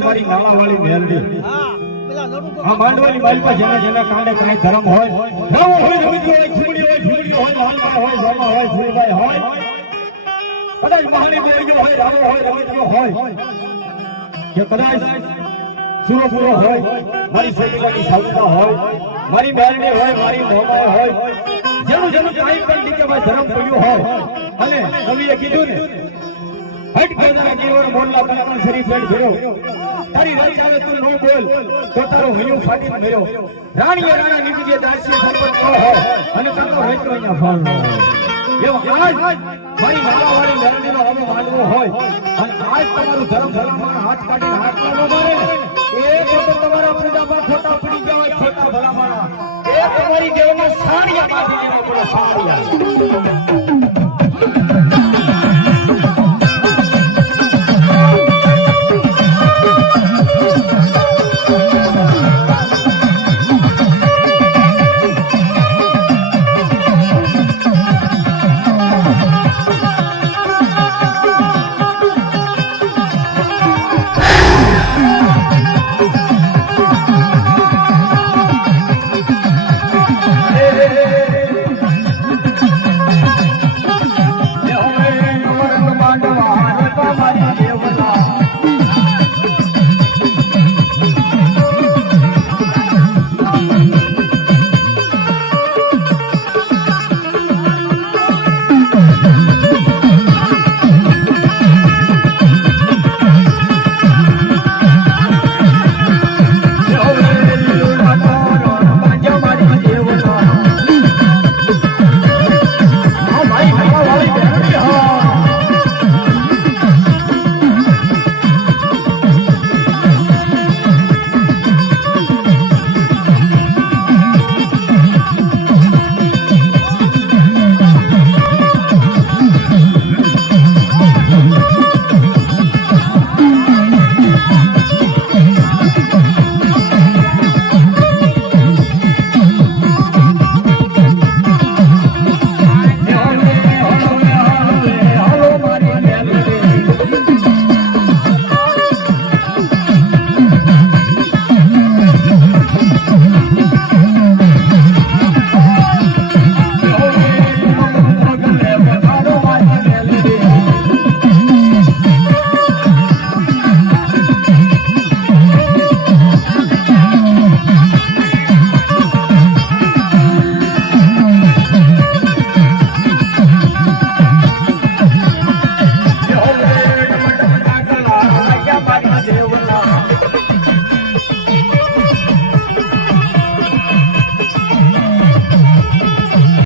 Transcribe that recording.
મારી નાળાવાળી મેલડી આ માંડવાની માલપા જેના જેના કાંડે કાંઈ ધર્મ હોય રાવો હોય રમીજી હોય ખીમડી હોય લાલમાં હોય ઝામાં હોય ફૂલભાઈ હોય કદાચ મહાની દેવજો હોય રાવો હોય રમીજો હોય કે કદાચ સુરો હોય મારી સૈનિકાની સાવતા હોય મારી મેલડી હોય મારી મોમાય હોય જેનું જેનું કાંઈ પણ ટીકેમાં ધર્મ પડ્યું હોય અને કવિએ કીધું ને હટ કેદારા કેવર મોરલા કલાકણ શરીફ પેટ ફેરો તારી રાજ આવે તું નો બોલ તો તારો હૈયું ફાટીને મેરો રાણીએ રાણા નીકળીએ દાસી સરપંચ હોય અને કાકો વેચો અહીંયા ફળ એવો આજ મારી નાળાવાળી મેલડીનો અમે માનવો હોય અને આજ તમારું ધર્મ ભલામણ હાથ કાઢીને હાથમાં ન મારે એ તો તમારા પ્રજામાં ખોટા પડી ગયા હોય ખોટા ભલામણ એ તમારી દેવના સાણિયા બાંધી દેવા પડે સાણિયા